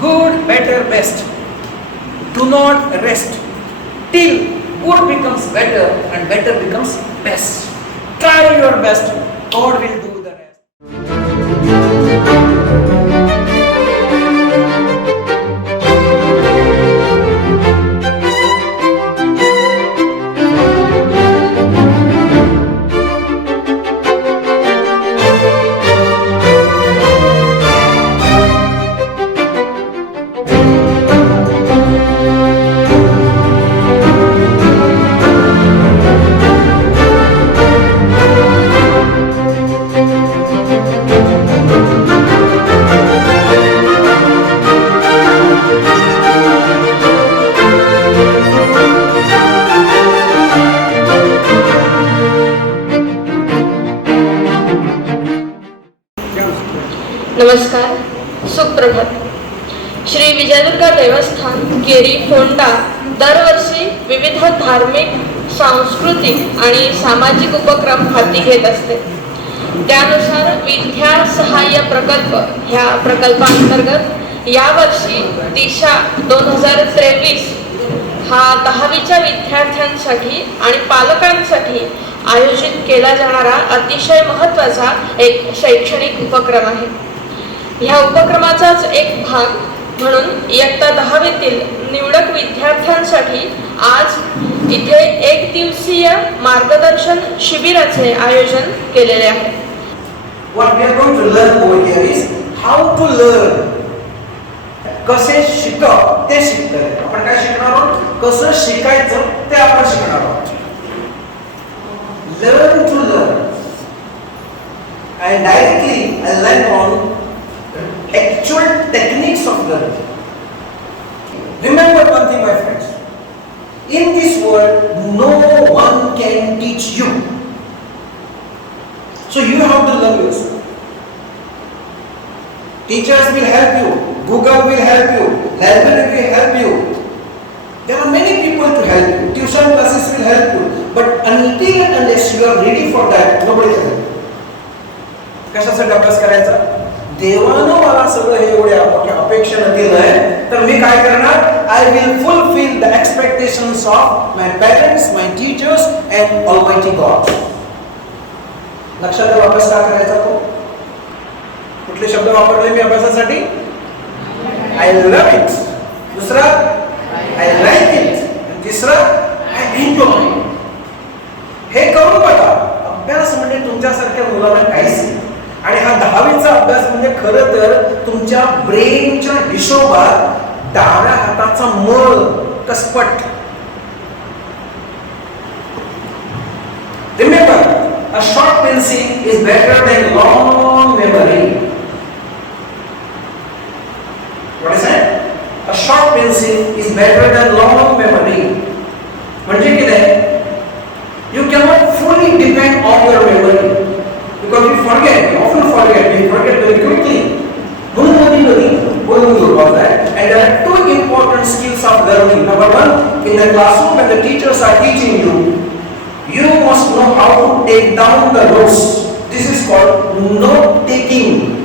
Good, better, best. Do not rest till good becomes better and better becomes best. Try your best. God will do the rest. नमस्कार, सुप्रभात. श्री विजयदुर्गा देवस्थान carry Phonda दरवर्षी विविध धार्मिक, सांस्कृतिक आणि सामाजिक उपक्रम हाती घेत असते. त्यानुसार विद्या सहाय्य प्रकल्प ह्या प्रकल्पांतर्गत यावर्षी दिशा 2023 हा 10वीच्या विद्यार्थ्यांसाठी आणि पालकांसाठी आयोजित केला जाणारा अतिशय महत्त्वाचा एक शैक्षणिक उपक्रम आहे. ह्या उपक्रमाचाच एक भाग म्हणून इयत्ता 10वीतील निवडक विद्यार्थ्यांसाठी आज इथे एक दिवसीय मार्गदर्शन शिबिराचे आयोजन केलेले आहे. What we are going to learn over here is how to learn. कसे शिकव ते शिकतोय आपण. काय शिकणार आहोत? कसं शिकायचं ते आपण शिकणार आहोत. Learn to learn. And directly I learn on actual techniques of learning. Remember one thing, my friends. In this world, no one can teach you. So you have to learn yourself. Teachers will help you. Google will help you. Library will help you. There are many people to help you. Tuition classes will help you. But until and unless you are ready for that, nobody can help you. कशासाठी अभ्यास करायचा? देवानं मला सगळं हे एवढ्या मोठ्या अपेक्षेनं दिलंय, तर मी काय करणार? I will fulfill the expectations of my parents, my teachers and Almighty God. लक्षात ठेवा, अभ्यास का करायचा तो? कुठले शब्द वापरले मी अभ्यासासाठी? I love it. दुसरा I like it. आणि तिसरा I enjoy. हे करून बघा. अभ्यास म्हणजे तुमच्यासारख्या मुलांना काहीच नाही. आणि हा 10वीचा अभ्यास म्हणजे खरं तर तुमच्या ब्रेनच्या हिशोबात डाव्या हाताचा मळ कसपट. Remember, a short pencil is better than long memory. What is that? A short pencil is better than long memory. म्हणजे काय? You cannot fully depend on your memory because you forget. You often forget. You forget very quickly. About that. And there are two important skills of learning. Number one, in the classroom when the teachers are teaching you, you must know how to take down the notes. This is called note taking.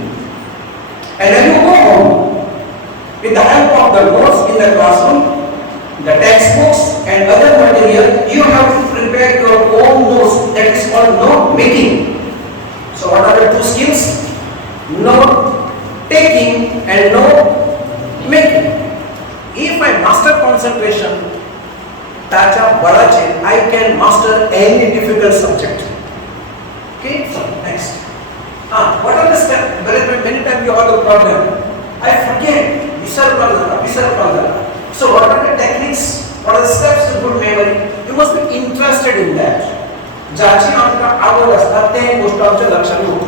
And when you go home, with the help of the notes in the classroom, the textbooks and other material, you have prepared your own notes. That is called note making. So what are the two skills? Note taking and note making. If I master concentration, त्याच्या बळाचे I can master any difficult subject. Okay? Next. What are the steps? Many times you have the problem. I forget. विसर पडला. So what are the techniques? What are the steps to good memory? You must be interested in that. ज्याची आमका आवड असता ते गोष्ट आमच्या लक्षात येते.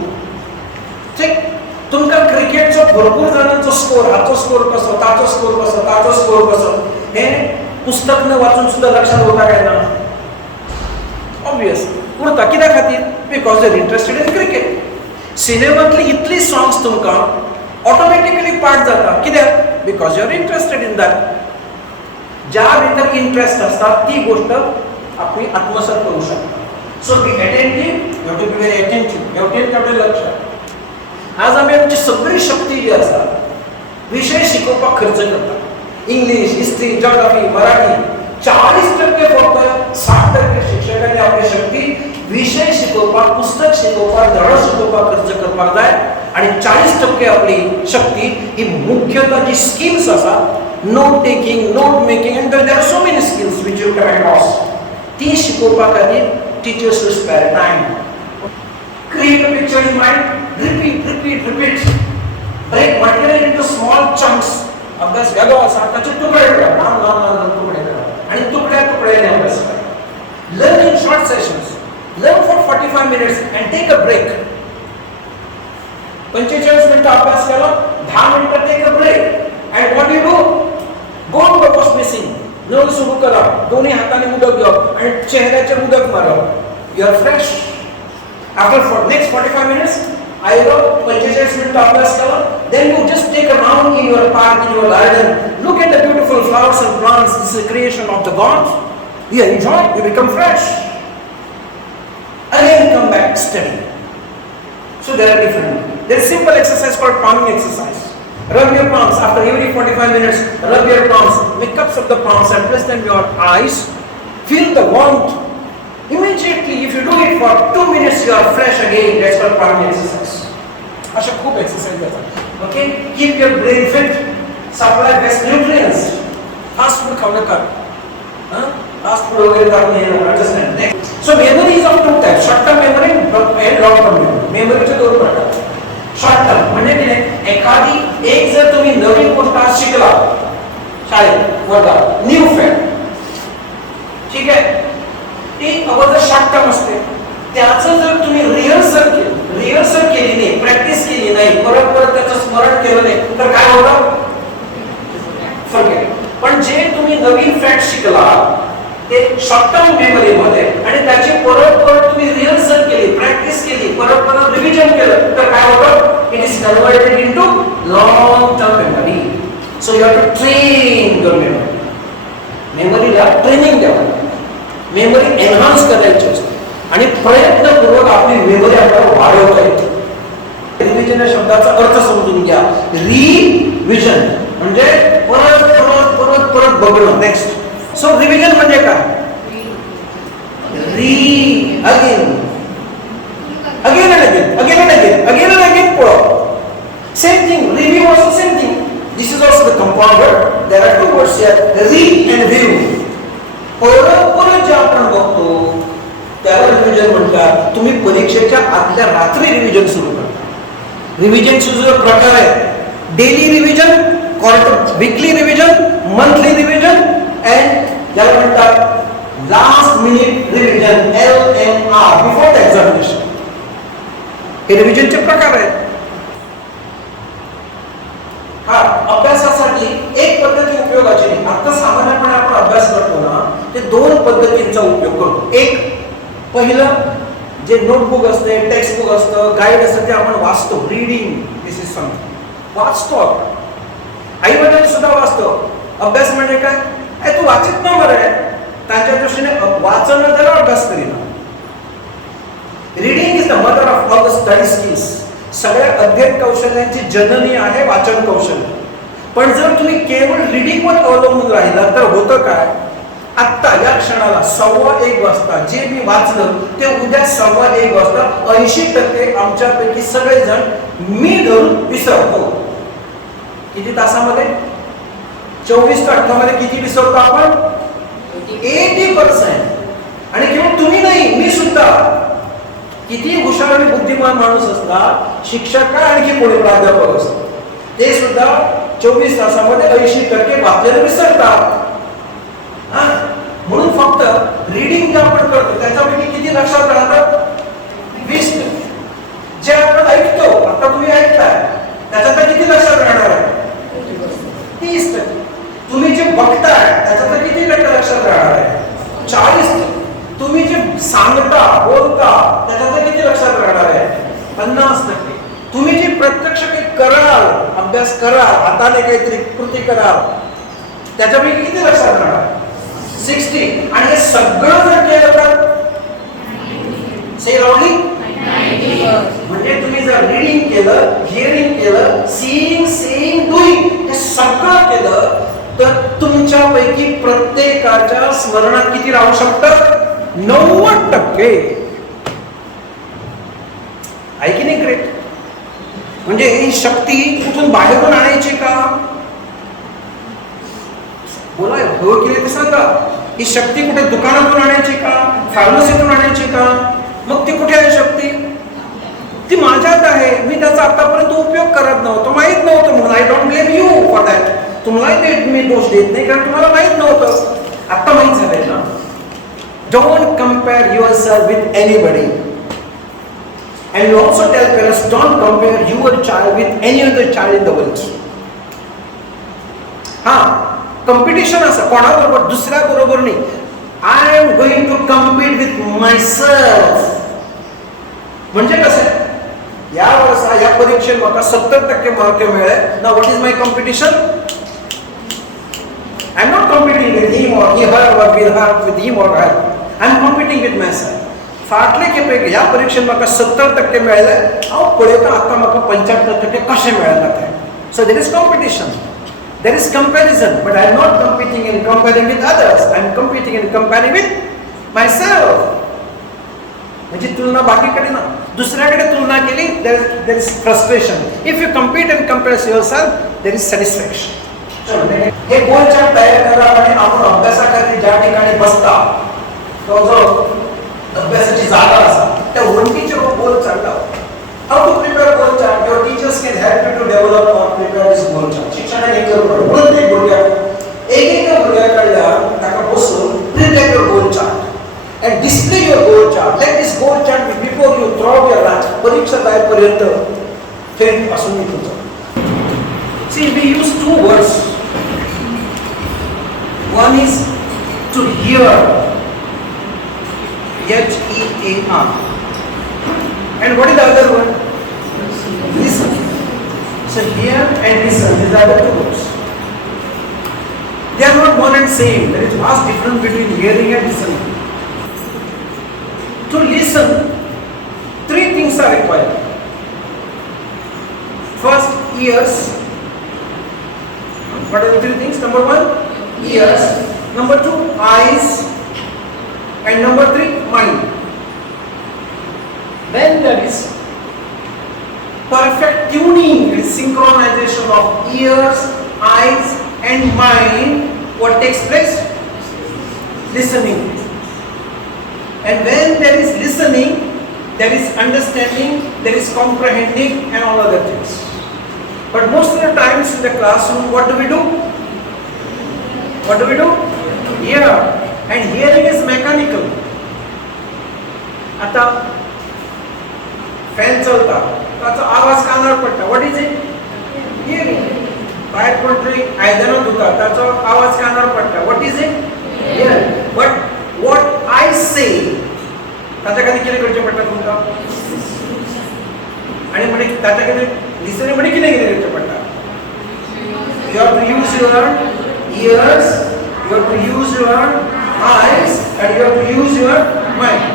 ठीक? तुमका क्रिकेटचा भरपूर जणांचा स्कोर, हाचो स्कोर कसो, ताचो स्कोर कसो, ताचो स्कोर कसो, हे पुस्तक न वाचून सुद्धा लक्षात होता काय ना? ऑब्वियस. उरता कित्या खातीर? Because they are interested in cricket. सिनेमातली इतली सॉंग्स तुमका ऑटोमॅटिकली पाठ जाता. कित्याक? Because you are interested in that. ज्या भितर इंटरेस्ट असता ती गोष्ट आपण आत्मसात करू शकता. So be attentive. You have to be very attentive. लक्ष. आज आम्ही आमची सगळी शक्ती जी आसा विषय शिकवपाक खर्च करतात. इंग्लिश, हिस्ट्री, जिओग्राफी, मराठी 40% फक्त, 60% शिक्षकांनी आपली शक्ती विषय शिकवपाक, पुस्तक शिकवपाक, धडो शिकवपाक खर्च करपाक जाय आणि 40% आपली शक्ती ही मुख्यतः जी स्किल्स आसा, note taking, note making, and there are so many skills which you can cross, ती शिकवपाक खातीर teachers will spare time. Create a picture in mind, repeat. Break material into small chunks. अभ्यास वेगळो आसा ताचे तुकडे करा, ल्हान तुकडे करा आणि तुकड्याने अभ्यास करा. Learn in short sessions. Learn for 45 minutes and take a break. 45 मिनिटं अभ्यास केला, 10 मिनिटं take a break. And what do you do? Go to the wash basin. नळ सुरू करा, दोन्ही हाताने उदक घ्या आणि चेहऱ्याचे उदक मारा. You are fresh. After next 45 minutes, I know 45 मिनिटं अभ्यास केला, then you just take a round in your park, in your garden. Look at the beautiful flowers and plants. This is the creation of the gods. You enjoy, you become fresh. Again come back, study. So there are different. There is simple exercise called palming exercise. Rub your palms after every 45 minutes. Rub your palms. Make cups of the palms and place them in your eyes. Feel the warmth. Immediately, if you do it for 2 minutes, you are fresh again. That's called palming exercise. अशा खूप exercise असतात. Okay? Keep your brain fit. Supply best nutrients. Fast food खाऊ नका. Fast food वगैरे खाऊ नये. Understand? So memory is of two types, short term memory and long term memory. मेमरीचे दोन प्रकार. शॉर्ट टर्म म्हणजे एखादी एक जर तुम्ही नवीन गोष्ट आज शिकला शाळेत वर्गात, न्यू फॅक्ट, ठीक आहे, ती अगोदर शॉर्ट टर्म असते. त्याचं जर तुम्ही रिहर्सल केली नाही, प्रॅक्टिस केली नाही, परत त्याचं स्मरण केलं नाही तर काय होतं? फॉरगेट. पण जे तुम्ही नवीन फॅक्ट शिकला ते शॉर्ट टर्म मेमरी मध्ये आणि त्याची परत तुम्ही रिहर्सल केली, प्रॅक्टिस केली, परत रिव्हिजन केलं तर काय होतं? It is converted into long term memory. So you have to train your memory. मेमरीला ट्रेनिंग द्यावं, मेमरी एनहान्स करायची असते आणि प्रयत्नपूर्वक आपली मेमरी आपल्याला वाढवता येते. रिव्हिजन या शब्दाचा अर्थ समजून घ्या. रिव्हिजन म्हणजे परत बघणं. नेक्स्ट. सो रिव्हिजन म्हणजे काय? अगेन पळव. Same thing. Review also same thing. This is also the compounder. There are two words here, re and view. परत जे आपण बघतो त्याला रिव्हिजन म्हणतात. तुम्ही परीक्षेच्या आदल्या रात्री रिव्हिजन सुरू करता. रिव्हिजनचे जो प्रकार आहे, daily revision, quarter weekly revision, monthly revision and याला म्हणतात last minute revision, LMR, before the examination. हे रिव्हिजनचे प्रकार आहेत. हा अभ्यासासाठी एक पद्धती उपयोगाची नाही. आता सामान्यपणे आपण अभ्यास करतो ना, ते दोन पद्धतींचा उपयोग करतो. एक, पहिलं जे नोटबुक असते, टेक्स्ट बुक असतं, गाईड असतं, ते आपण वाचतो. Reading, this is something. वाचतो आपण, आई वडील सुद्धा वाचतो. अभ्यास म्हणजे काय? तू वाचित ना बरं आहे, त्याच्या दृष्टीने वाचणं त्याला अभ्यास करीना. Reading is the mother of all the study skills. सगळ्या अध्ययन कौशल्यांची जननी आहे वाचन कौशल्य. पण जर तुम्ही केवळ रीडिंगवर अवलंबून राहिला तर होतं काय? आत्ता या क्षणाला 1:15 वाजता जे मी वाचलं ते उद्या 1:15 वाजता 80% आमच्यापैकी सगळेजण मी धरून विसरतो. किती तासामध्ये? 24 तासामध्ये किती विसरतो आपण? 80%. आणि केवळ तुम्ही नाही, मी सुद्धा. किती हुशार आणि बुद्धिमान माणूस असला, शिक्षक काय आणखी कोणी प्राध्यापक असतात, ते सुद्धा 24 तासामध्ये 80% वाचलेलं विसरतात. म्हणून फक्त रीडिंग जे आपण करतो त्याच्यापैकी किती लक्षात राहतं? 20%. जे आपण ऐकतो, आता तुम्ही ऐकताय, त्याच्यात किती लक्षात राहणार आहे? 30%. तुम्ही जे बघताय त्याच्यात किती लक्षात राहणार आहे? 40%. तुम्ही जे सांगता, बोलता, त्याच्यात किती लक्षात राहणार आहे? 50%. तुम्ही जे प्रत्यक्ष काही कराल, अभ्यास कराल, हाताने काहीतरी कृती कराल, त्याच्यापैकी किती लक्षात राहणार? 60. आणि हे सगळं जर केलं तर से लावली म्हणजे तुम्ही जर रीडिंग केलं, हिअरिंग केलं, सीइंग, सेइंग, डुईंग हे सगळं केलं तर तुमच्यापैकी प्रत्येकाच्या स्मरणात किती राहू शकतं? 90%. आहे की नाही ग्रेट? म्हणजे ही शक्ती कुठून बाहेरून आणायची का? बोला हो की नाही ते सांगा. ही शक्ती कुठे दुकानातून आणायची का? फार्मसीतून आणायची का? मग ती कुठे आहे शक्ती? ती माझ्यात आहे. मी त्याचा आतापर्यंत उपयोग करत नव्हतो, माहित नव्हतं म्हणून. I don't blame you for that. तुम्हालाही ते मी दोष देत नाही कारण तुम्हाला माहित नव्हतं. आता माहित झालंय ना. Don't compare yourself with anybody. And we also tell parents, don't compare your child with any other child in the world. Competition असं कोणाबरोबर, दुसऱ्या बरोबर नाही. I am going to compete with myself. म्हणजे कसं? या वर्षा या परीक्षेत मला 70% मार्क मिळाले. ना what is my competition? I am not competing with him or with him or her. I am competing with myself. फाटले की पैकी या परीक्षेत मला 70% मिळाले. अहो पळयता आता मला 75% कसे मिळाले ते. So there is competition. There is comparison, but I am not competing in comparing with others. I am competing in comparing with myself. म्हणजे तुलना बाकीकडे ना, दुसऱ्याकडे तुलना केली, there is frustration. If you compete and compare yourself, there is satisfaction. हे गोल chart तयार करा आणि आपण अभ्यासासाठी ज्या ठिकाणी बसता, तो जो अभ्यासाची जागा असा, त्या वंटीचे गोल चार्ट लावा. How to prepare goal chart? Your teachers can help you to develop or prepare this goal chart. शिक्षणाने करून प्रत्येक गुरुया एक गुरुयाकडल्या ताका बसून prepare your goal chart and display your goal chart. Let this goal chart be before you throughout your life. परीक्षा जाईपर्यंत थेट पासून निघतो. See, we use two words. One is to hear. H-E-A-R. And what is the other one? Listen. So hear and listen. These are the two words. They are not one and same. There is vast difference between hearing and listening. To listen, three things are required. First, ears. What are the three things? Number one, ears. Number two, eyes. And number three, mind. Then there is perfect tuning and synchronization of ears, eyes and mind. What takes place? Listening. And when there is listening, there is understanding, there is comprehending and all other things. But most of the times in the classroom, what do we do? What do we do? Hear. And hearing is mechanical. आता fan चलता, त्याचा आवाज कानावर पडता. What is it? Hearing. बाहेर कोणतरी आयदनं धुता, त्याचा आवाज कानावर पडता. What is it? Hearing. But what I say त्याच्या कधी किती करचे पडतात तुमका? आणि म्हणजे त्याच्या कधी लिसनिंग म्हणजे किती करचे पडतात? You have to use your ears, you have to use your eyes, and you have to use your mind.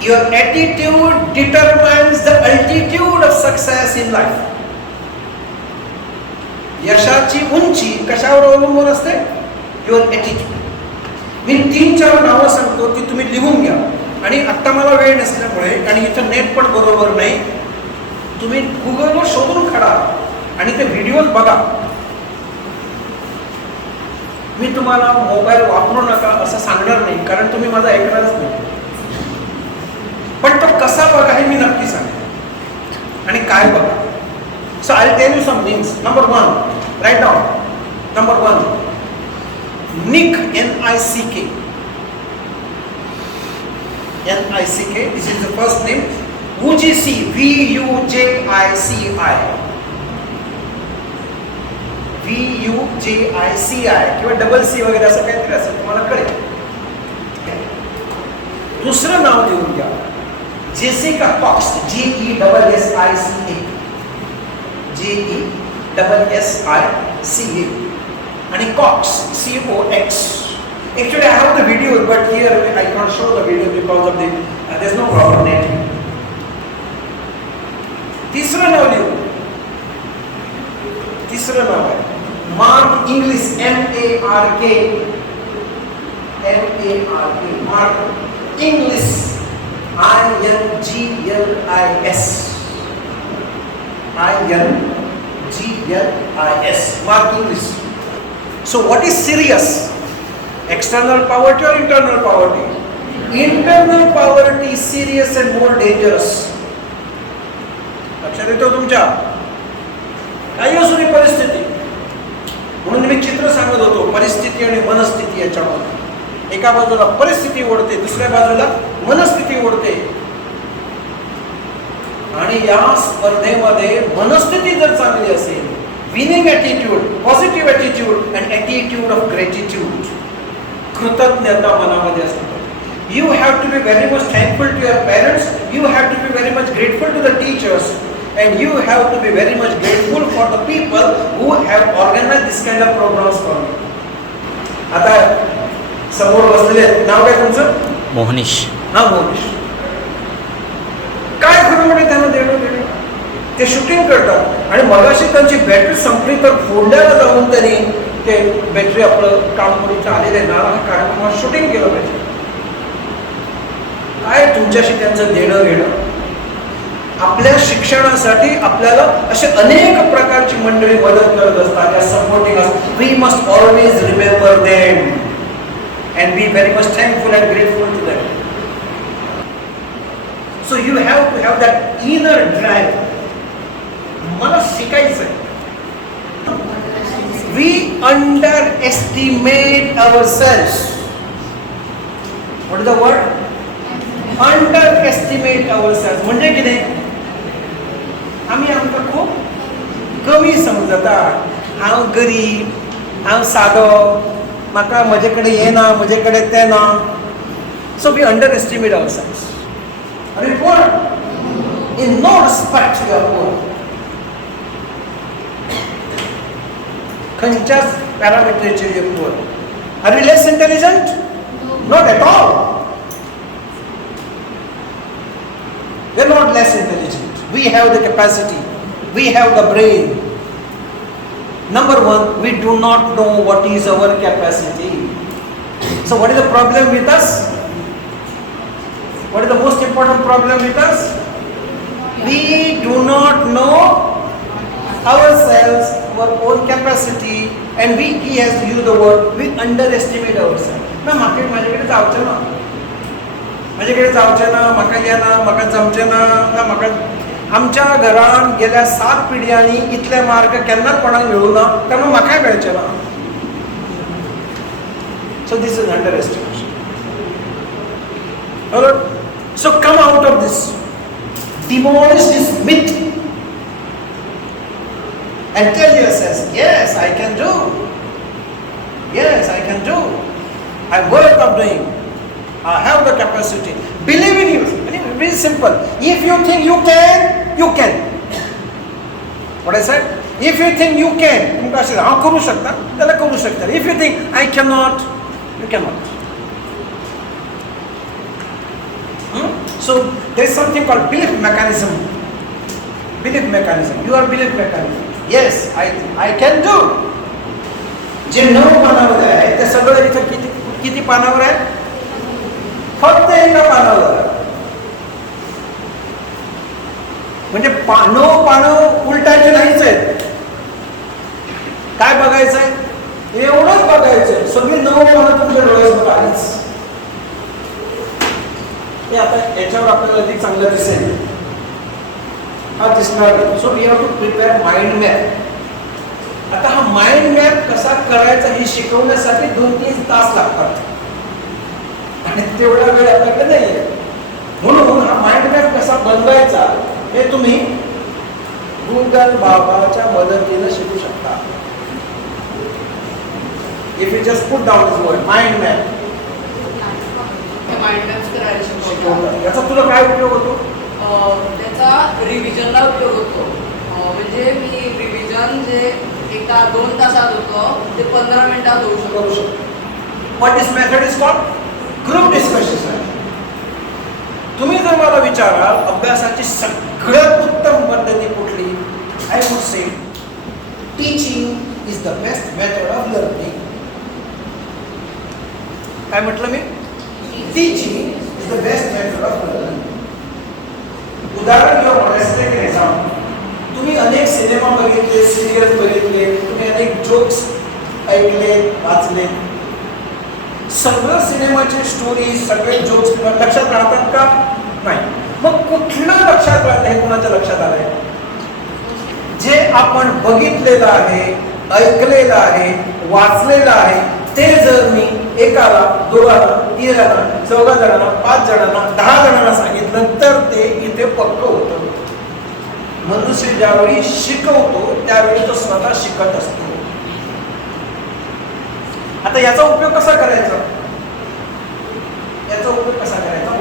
Your attitude determines the altitude of success in life. यशाची उंची कशावर अवलंबून असते? Your attitude. मी 3-4 नावं सांगतो ती तुम्ही लिहून घ्या. आणि आता मला वेळ नसल्यामुळे आणि इथं नेट पण बरोबर नाही, तुम्ही गुगलवर शोधून काढा आणि ते व्हिडिओ बघा. मी तुम्हाला मोबाईल वापरू नका असं सांगणार नाही कारण तुम्ही माझं ऐकणारच नाही. पण तो कसा बघा हे मी नक्की सांगेन आणि काय बघा. So I tell you some things. Number 1, write down. Number 1, Nick, N-I-C-K. N-I-C-K. This is the first name. Vujisi, V-U-J-I-C-I. V-U-J-I-C-I किंवा डबल सी वगैरे असं काहीतरी असेल, तुम्हाला कळेल. दुसरं नाव लिहून घ्या. Jessica Cox. G-E-S-S-I-C-A. G-E-S-S-I-C-A. आणि Cox, C-O-X. Actually, I have the video, but here I cannot show the video because of there is no proper net. तिसरं नाव लिहू. तिसरं नाव आहे mark English. MARK. Mark English. INGLIS. Mark English. So what is serious? External poverty or internal poverty? Internal poverty is serious and more dangerous. लक्षात येतो तुमच्या? काही असू दे परिस्थिती. म्हणून मी चित्र सांगत होतो परिस्थिती आणि मनस्थिती याच्यामध्ये. एका बाजूला परिस्थिती ओढते, दुसऱ्या बाजूला मनस्थिती ओढते. आणि या स्पर्धेमध्ये मनस्थिती जर चांगली असेल, winning attitude, positive attitude and attitude of gratitude, कृतज्ञता मनामध्ये असते. You have to be very much thankful to your parents. You have to be very much grateful to the teachers. And you have to be very much grateful for the people who have organized this kind of programs for you. आता समोर बसलेले आहेत. नाव काय तुमचं? मोहनीश. हा, मोहनीश. काय खरं म्हणजे त्यांना देणं ते शूटिंग करतात आणि मगाशी त्यांची बॅटरी संपली तर फोडल्याला जाऊन त्यांनी ते बॅटरी आपलं काम करून आलेले ना कार्यक्रमात शूटिंग केलं पाहिजे. काय तुमच्याशी त्यांचं देणं घेणं. आपल्या शिक्षणासाठी आपल्याला असे अनेक प्रकारची मंडळी मदत करत असतात. त्या supporting us. We must always remember them and be very much thankful and grateful to them. So you have to have that inner drive. मला शिकायचंय. We underestimate ourselves. What is the word? Underestimate ourselves. म्हणजे की नाही, आम्ही आमका खूप कमी समजता. हांव गरीब, हांव साधो, माका माझ्याकडे ये ना, माझ्याकडे ते ना. So we underestimate our sales. अरे poor, in no respect you are poor. खंयच्याच पॅरामीटरचेर you poor. Are you less intelligent? Not at all. We are not less intelligent. We have the capacity. We have the brain. Number one, we do not know what is our capacity. So what is the problem with us? What is the most important problem with us? We do not know ourselves, our own capacity, and he has used the word, we underestimate ourselves. ना माझ्याकडे जावचे ना, माझ्याकडे जावचे ना, म्हाका येना, म्हाका जमचे ना, म्हाका. आमच्या घरान गेल्या 7 पिढयांनी इतले मार्क केन्नाच कोणाक मेळूं ना, त्यामुळे म्हाकाय मेळचे ना. So this is under estimation. So come out of this, demolish this myth and tell yourself, yes, I can do. Yes, I can do. I'm worth of doing. I have the capacity. Believe in you. Very simple. If you think you can, you can. What I said? If you think you can, तुमका असे हांव करू शकता, त्याला करू शकता. If you think I cannot, you cannot. So there is something called belief mechanism. Belief mechanism. Your belief mechanism. Yes, I can do. जे 9 पानावर आहे ते सगळं इथं किती पानावर आहे? फक्त एका पानावर आहे. म्हणजे 9 पानं उलटायचे नाहीच आहेत. काय बघायचंय? एवढंच बघायचंय. सगळी 9 पानं तुमच्या डोळ्यासमोर आलीच. हे आता याच्यावर आपल्याला अधिक चांगलं दिसेल. हा दिसणार. So we have to prepare mind map. आता हा माइंड मॅप कसा करायचा हे शिकवण्यासाठी 2-3 तास लागतात आणि तेवढा वेळ आपल्याकडे नाहीये. म्हणून हा माइंड मॅप कसा बनवायचा हे तुम्ही गुगल बाबाच्या मदतीने शिकू शकता. If you just put down this word mind map, याचा तुला काय उपयोग होतो? त्याचा रिव्हिजनला उपयोग होतो. म्हणजे मी रिव्हिजन जे 1-2 तासात होतं ते 15 मिनिटात होऊ शकतो. What this method is called? Group discussion. तुम्ही जर मला विचाराल अभ्यासाची सगळ्यात उत्तम पद्धती कुठली, I would say teaching is the best method of learning. काय म्हटलं मी? Teaching is the best method of learning. उदाहरण घेऊ म्हणण्यासाठी एक्झाम्पल. तुम्ही अनेक सिनेमा बघितले, सिरियल्स बघितले, तुम्ही अनेक जोक्स ऐकले, वाचले. सगळं सिनेमाचे स्टोरी, सगळे जोक्स तुम्हाला लक्षात राहतात का? नाही. मग कुठलं लक्षात राहतं हे कुणाच्या लक्षात आलंय? जे आपण बघितलेलं आहे, ऐकलेलं आहे, वाचलेलं आहे, ते जर मी एकाला, दोघाला, तिघाला, चौघा जणांना, 5 जणांना, 10 जणांना सांगितलं तर ते इथे पक्क होतं. मनुष्य ज्यावेळी शिकवतो त्यावेळी तो स्वतः शिकत असतो. आता याचा उपयोग कसा करायचा? याचा उपयोग कसा करायचा?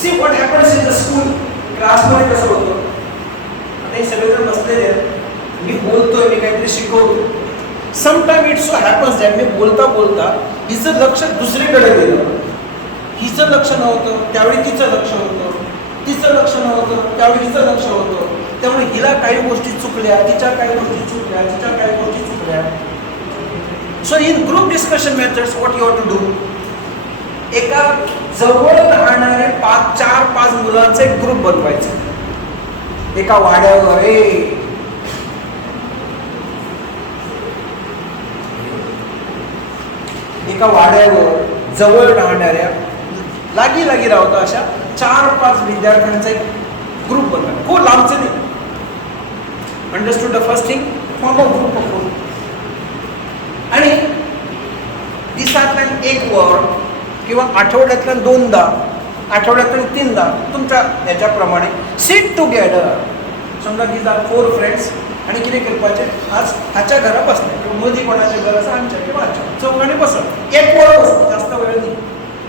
See what happens in the school. क्लासमध्ये कसं होतं? आता हे सगळेजण बसलेले आहेत, मी बोलतोय, मी काहीतरी शिकवतो. Sometime it so happens that मी बोलता बोलता हिचं लक्ष दुसरीकडे गेलं. हिचं लक्ष नव्हतं त्यावेळी तिचं लक्ष होतं, तिचं लक्ष नव्हतं त्यावेळी हिचं लक्ष होतं. त्यामुळे हिला काही गोष्टी चुकल्या, तिच्या काही गोष्टी चुकल्या, तिच्या काही गोष्टी चुकल्या. So in group discussion methods what you have to do, एका जवळ राहणारे 4-5 मुलांचा एक ग्रुप बनवायचा. एका वाड्यावर एका वाड्यावर जवळ राहणाऱ्या लागी राहता अशा 4-5 विद्यार्थ्यांचा एक ग्रुप बनवा. खूप लांबचे नाही. Understood the first thing? Form a group of 4. आणि दिवसातल्या 1 वर किंवा आठवड्यातल्या 2दा, आठवड्यातल्या 3दा तुमच्या ह्याच्याप्रमाणे सिट टुगेदर. समजा these are 4 फ्रेंड्स आणि किती करपाचे, आज ह्याच्या घरा बसले किंवा मोदी कोणाच्या घराचं आमच्या किंवा आमच्या चौघांनी बसत 1 वर बसत, जास्त वेळ नाही.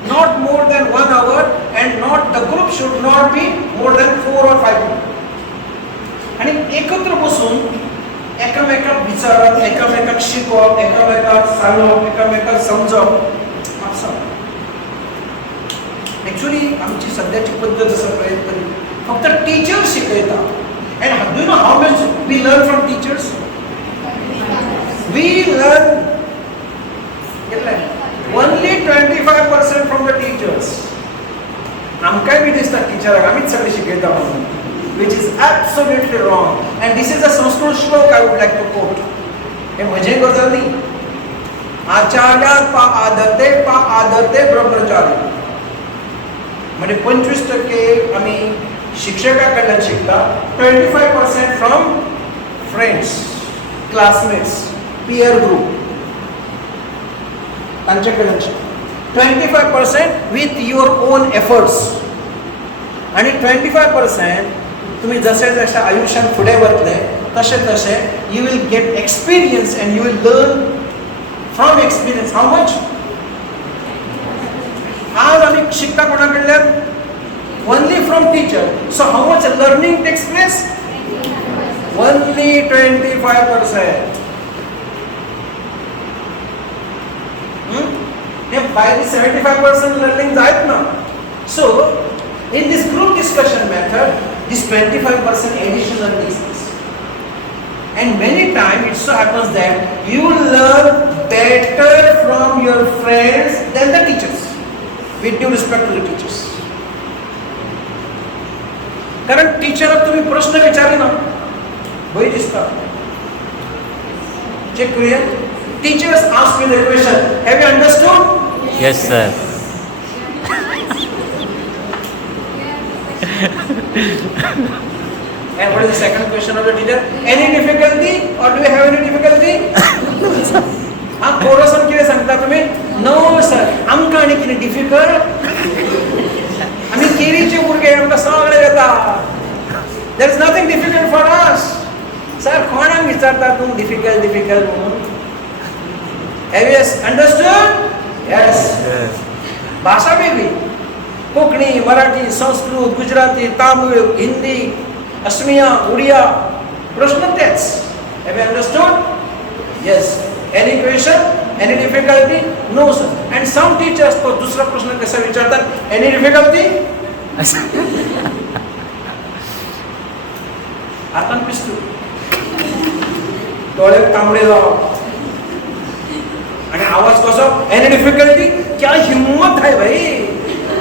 Not more than 1 hour and not the group should not be more than 4 or 5. आणि एकत्र बसून एकामेकात विचारत, एकामेकात शिकवत, एकामेकात सांगत, एकामेकात समजवत. असं ऍक्च्युली आमची सध्याची पद्धत असं प्रयत्न फक्त टीचर शिकवता. And do you know how much we learn from teachers? We learn only 25% from the teachers. आमकाय बी दिसतात टीचराक आमीच सगळे शिकयता म्हणून, which is absolutely wrong. And this is a Sanskrit श्लोक I would like to quote. हे म्हजे गजाल न्ही. आचार्यात पा आदते ब्रह्मचारी. म्हणजे 25% आम्ही शिक्षकाकडून शिकता, 25% from friends, classmates, peer group त्यांच्याकडून शिकता. 25% विथ युअर ओन एफर्ट्स. आणि 25% तुम्ही जसे जसे आयुष्यात पुढे वतले तसे तसे you will get experience and you will learn from experience. How much? आज आम्ही शिकता कोणाकडल्यान? Only from teacher. So how much learning takes place? Only 25%. By the 75% learning जायत ना. So in this group discussion method, this 25% additional is. And many times it so happens that you learn better from your friends than the teachers. With due respect to the teachers. कारण teacher तुम्ही प्रश्न विचारे ना, वही दिसतात. Check करूया. Teachers ask me the question. Have you understood? Yes, sir. And what is the second question of the teacher? Any difficulty or do you have any difficulty? हाँ कोरोसन किती सांगता तुम्ही? No sir. आमका आणि किती difficult? आम्ही केरीचे भुरगे आमका सगळे येता. There is nothing difficult for us. Sir कोणाक विचारता तू difficult म्हणून? Have you understood? Yes. भाषा वेगळी. कोकणी, मराठी, संस्कृत, गुजराती, तामिळ, हिंदी, असमिया, उडिया. प्रश्न तेच. Have you understood? Yes. Any question? Any difficulty? No sir. And some teachers तो दुसरा प्रश्न कसा विचारतात? Any difficulty? आता पिसतो डोळे तांबडे जाव आणि आवाज कसो एनी डिफिकल्टी क्या हिम्मत आहे भाई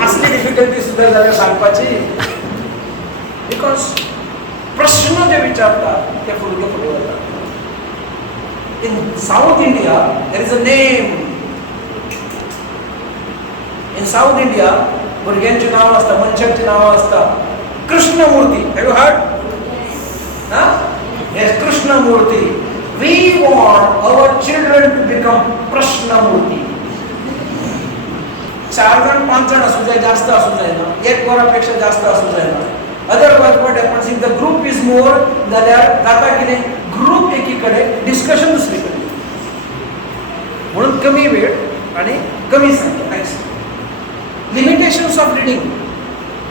असली डिफिकल्टी सुद्धा जागा सांगपाची बिकॉज प्रश्न जे विचारतात ते फुलके फुले जातात in south India there is a name in south India भुरग्यांची नावं असतात मनशांची नावं असतात Krishnamurthy have you heard Yes, Krishnamurti. We want our children to become Krishnamurti. 4 जण 5 जण असू जाय जास्त असू जाय ना एक वरापेक्षा जास्त असू जाय ना otherwise what happens if the group is more जाल्यार जाता कितें ग्रुप एकीकडे डिस्कशन दुसरीकडे म्हणून कमी वेळ आणि कमी संख्या नेक्स्ट लिमिटेशन्स ऑफ रिडिंग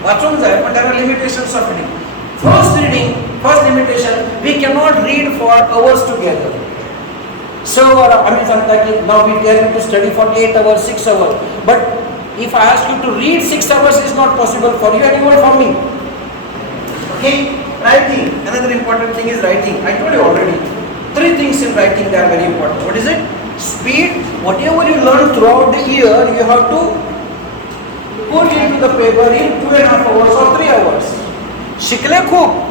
वाचूंक जाय पण there are limitations of reading first limitation, we cannot read for hours together. So, आम्ही सांगता की now we tell you to study for 8 hours, 6 hours. But if I ask you to read 6 hours, is not possible for you and even for me. Okay, writing. Another important thing is writing. I told you already. 3 things in writing that are very important. What is it? Speed. Whatever you learn throughout the year, you have to put into the paper in 2.5 hours or 3 hours. शिकले खूप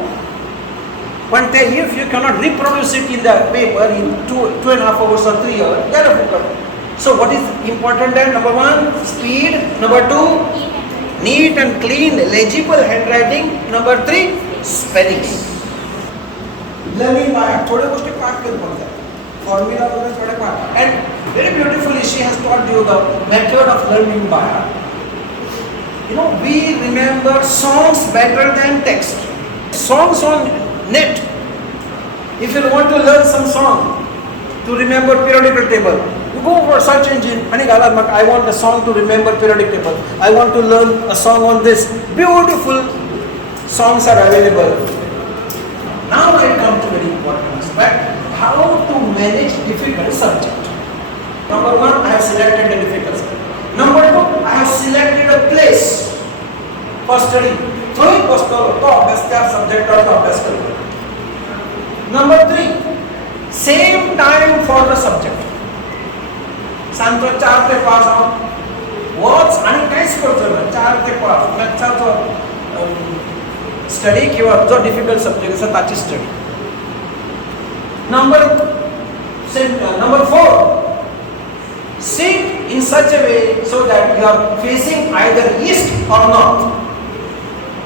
पण ते if you cannot reproduce it in the paper in 2.5 hours or 3 hours, they are difficult. So what is important then? Number 1, speed. Number 2, neat and clean, legible handwriting. Number 3, spellings. Learning by थोडे गोष्टी पाठ केलं पाहिजे. Formula वगैरे थोडे पाठ. And very beautifully she has taught you the method of learning by heart. You know, we remember songs better than text. Songs on net. If you want to learn some song, to remember periodic table, you go for search engine. I want a song to remember periodic table. I want to learn a song on this. Beautiful songs are available. Now I come to very important aspect: how to manage difficult subject. Number 1, I have selected the difficult subject. Number 2, I have selected a place for study. थंय बसतलो तो अभ्यास त्या सब्जेक्टाचो अभ्यास करतलो. Number 3, same time for the subject. सांजचो 4 ते 5 हांव वच आनी कांयच करचो ना. 4 ते 5 मॅथ्साचो स्टडी किंवा जो डिफिकल्ट सब्जेक्ट आसा ताची study. Number 4, sit in such a way so that you are facing either east or north.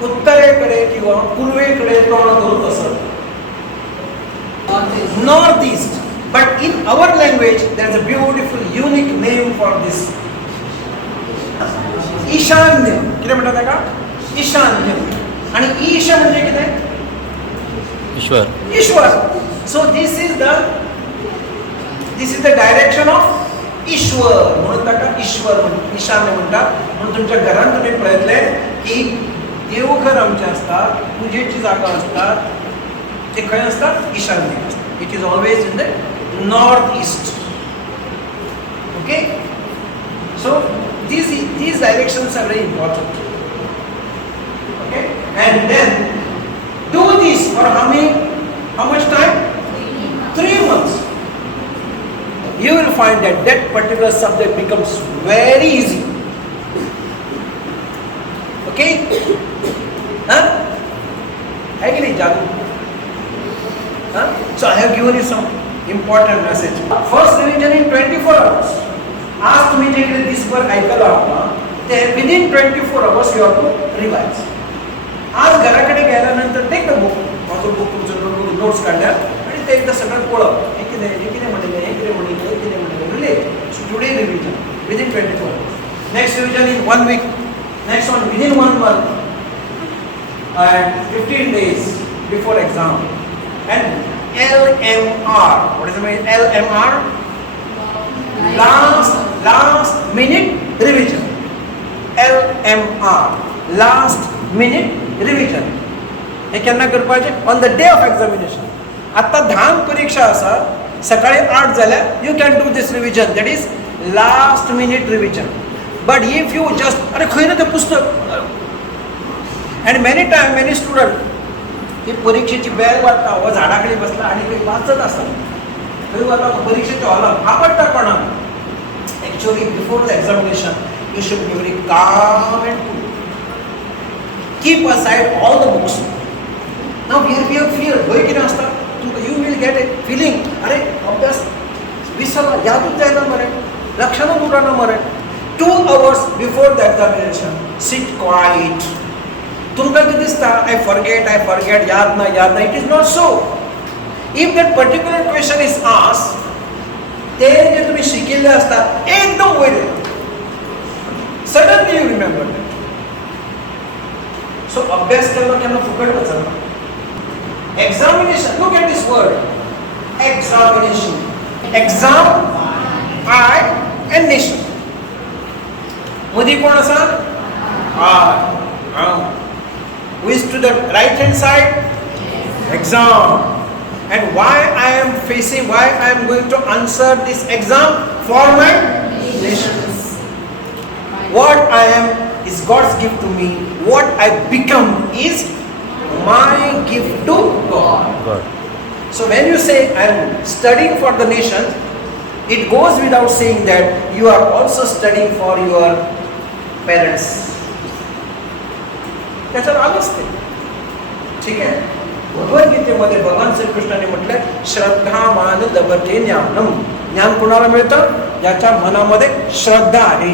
उत्तरेकडे किंवा पूर्वेकडे तोंड करून बसत. North east. But in our language there is a beautiful unique name for this. ईशान्य. किती म्हणतात त्याका? ईशान्य. आणि ईश म्हणजे किती? ईश्वर. So this is the direction of ईश्वर. म्हणून ताका ईश्वर म्हणतात, ईशान्य म्हणतात. म्हणून तुमच्या घरात तुम्ही पळयतले की देवघर आमचे असतात, पूजेची जागा असतात, ते खंय असतात? ईशान्य असतात. It is always in the north east. Okay, so these directions are very important. Okay, and then do this for how much time? 3 months. You will find that particular subject becomes very easy. Okay? Huh? है कि नहीं जादू? Huh? So I have given you some important message. First revision in 24 hours. आज तुम्ही जे काही दिसभर ऐकलं आहात ना, ते within 24 hours you have to revise. आज घराकडे गेल्यानंतर टेक द बुक, माझं बुक तुमचं नोट्स काढल्या आणि ते एकदा सगळं कोळप. हे किती म्हणले. So today revision within 24 hours. Next revision in 1 week. Next one within 1 month. And 15 days before exam. And LMR. What is the meaning? LMR? Last minute revision. LMR. Last minute revision. हे केन्ना करपाचें? On the day of examination. आता धाम परीक्षा आसा, सकाळी 8 जाल्यार you can do this revision. That is last minute revision. But if you just, अरे खंय ना तें पुस्तक, अँड मेनी स्टुडंट ही परीक्षेची बॅग वाटता व झाडाखाली बसला आणि काही वाचत असतात खरी वाटला परीक्षेच्या हॉलात आपडटा कोणाक actually before the examination you should be very calm and cool. Keep aside all the books. Now here fear भंय कितें आसता तुमकां you will get a feeling अरे अभ्यास विसरला यादूच जायना मरे लक्षानूच उरना मरे. 2 hours before the examination sit quiet. तुमकां कितें दिसता आय फॉरगेट याद ना it is not so. If that particular question is asked ते जे तुमी शिकिल्ले आसता एकदम वयर येता suddenly you remember that. So अभ्यास केल्लो केन्ना फुकट वचना. Examination look at this word examination. Exam I and nation. मदीं कोण आसा I. Who is to the right hand side? Exam. And why I am going to answer this exam? For my nation. What I am is God's gift to me. What I become is my gift to God. So when you say I am studying for the nation, it goes without saying that you are also studying for your parents. त्याच्यात आलंच ते. ठीक आहे. भगवद्गीतेमध्ये भगवान श्रीकृष्णाने म्हटलंय श्रद्धामान लभते ज्ञानम. ज्ञान कुणाला मिळतं ज्याच्या मनामध्ये श्रद्धा आहे.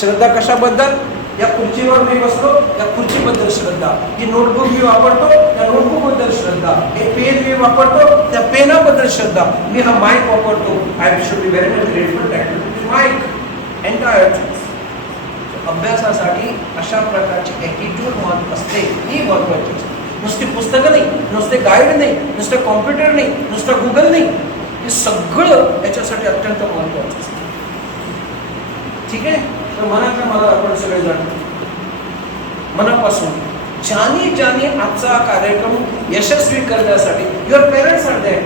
श्रद्धा कशाबद्दल? या खुर्चीवर मी बसलो या खुर्चीबद्दल श्रद्धा. ही नोटबुक मी वापरतो त्या नोटबुकबद्दल श्रद्धा. हे पेन मी वापरतो त्या पेनाबद्दल श्रद्धा. मी हा माईक वापरतो. I should be very much grateful that mic entire. अभ्यासासाठी अशा प्रकारची ॲटिट्यूड महत्त्व असते ही महत्त्वाची. नुसती पुस्तकं नाही, नुसते गाईड नाही, नुसतं कॉम्प्युटर नाही, नुसतं गुगल नाही, हे सगळं याच्यासाठी अत्यंत महत्त्वाचं असतं. ठीक आहे. तर मनातल्या मला आपण सगळेजण मनापासून ज्याने आजचा कार्यक्रम यशस्वी करण्यासाठी your parents are there.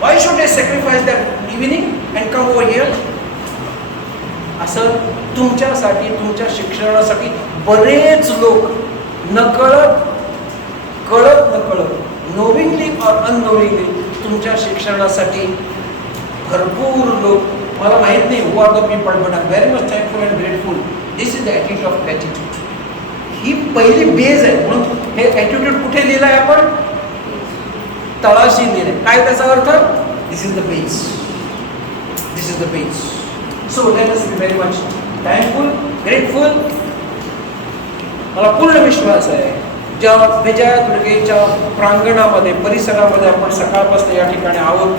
Why should they sacrifice that evening and come over here. असं तुमच्यासाठी तुमच्या शिक्षणासाठी बरेच लोक नकळत नोविंगली ऑर अननोविंगली तुमच्या शिक्षणासाठी भरपूर लोक. मला माहीत नाही who are the people but I am very much thankful and grateful. This is the attitude of gratitude. ही पहिली बेज आहे. म्हणून हे ॲटिट्यूड कुठे लिहिलं आहे आपण? तळाशी लिहिलं. काय त्याचा अर्थ? This is the base. This is the base. So let us be very much thankful, grateful. मला पूर्ण विश्वास आहे ज्या विजयादुर्गेच्या प्रांगणामध्ये परिसरामध्ये आपण सकाळपासून या ठिकाणी आहोत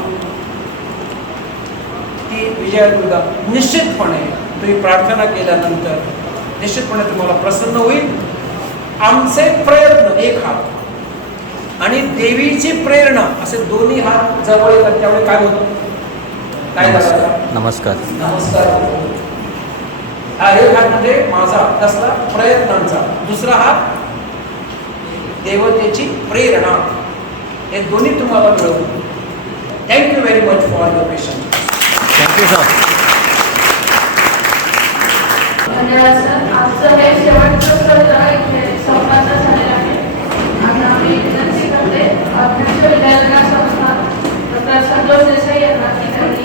ती विजयादुर्गा निश्चितपणे तुम्ही प्रार्थना केल्यानंतर निश्चितपणे तुम्हाला प्रसन्न होईल. आमचे प्रयत्न एक हात आणि देवीची प्रेरणा असे दोन्ही हात जवळ येतात त्यामुळे काय होतं? काय झालं? नमस्कार. हा एक हात म्हणजे माझा कसला प्रयत्नांचा. दुसरा हात देवतेची प्रेरणा. हे दोन्ही तुम्हाला मिळवून. Thank you very much for your patience. Thank you sir. धन्यवाद सर. आजचं हे शेवटचं सत्र इथे संपन्न झालेलं आहे. आता मी विनंती करते अध्यक्ष विद्यालय संस्था डॉक्टर संतोष देसाई यांना की त्यांनी